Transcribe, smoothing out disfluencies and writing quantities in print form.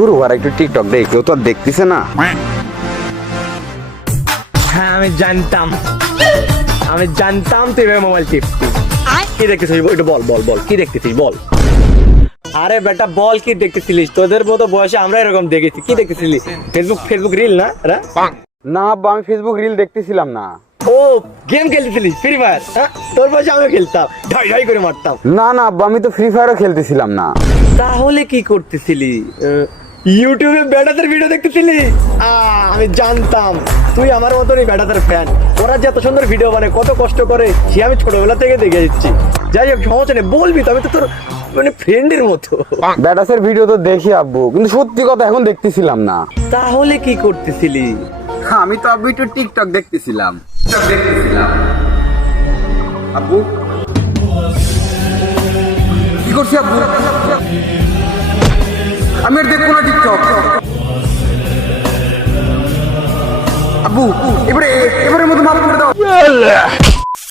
তোর ওরা একটু টিকটক দেখ, কেউ তো আর দেখতেছে না। হ্যাঁ আমি জানতাম তুই এভাবে মোবাইল টিপতি। কি দেখতেছিস ওইটা বল বল বল, কি দেখতেছিস বল। আরে বেটা বল, কি দেখতেছিলিস? তোদের মতো বয়সে আমরা এরকম দেখেছি। কি দেখতেছিলি? ফেসবুক রিল না এরা? না আব্বা, আমি ফেসবুক রিল দেখতেছিলাম না। ও গেম খেলতেছিলিস ফ্রি ফায়ার? হ্যাঁ তোর বয়সে আমিও খেলতাম, ঢাই ঢাই করে মারতাম। না না আব্বা, আমি তো ফ্রি ফায়ারও খেলতেছিলাম না। তাহলে কি করতেছিলি? ইউটিউবে বেটাদের ভিডিও দেখতেছিলি? আমি জানতাম তুই আমার মতনই বেটাদের ফ্যান। ওরা যে এত সুন্দর ভিডিও বানায়, কত কষ্ট করে, সে আমি ছোটবেলা থেকে দেখে দিচ্ছি। যাই হোক সমস্যা নেই, বলবি তো, আমি তো তোর মানে ফ্রেন্ডের মতো। ব্যাটাসের ভিডিও তো দেখি আব্বু, কিন্তু সত্যি কথা এখন দেখতেছিলাম না। তাহলে কি করতেছিলি? আমি তো আব্বু একটু টিকটক দেখতেছিলাম। আব্বু কি করছি আব্বু? আমি আর দেখবো না টিকটক। আব্বু এবারের মতো মাফ করে দাও।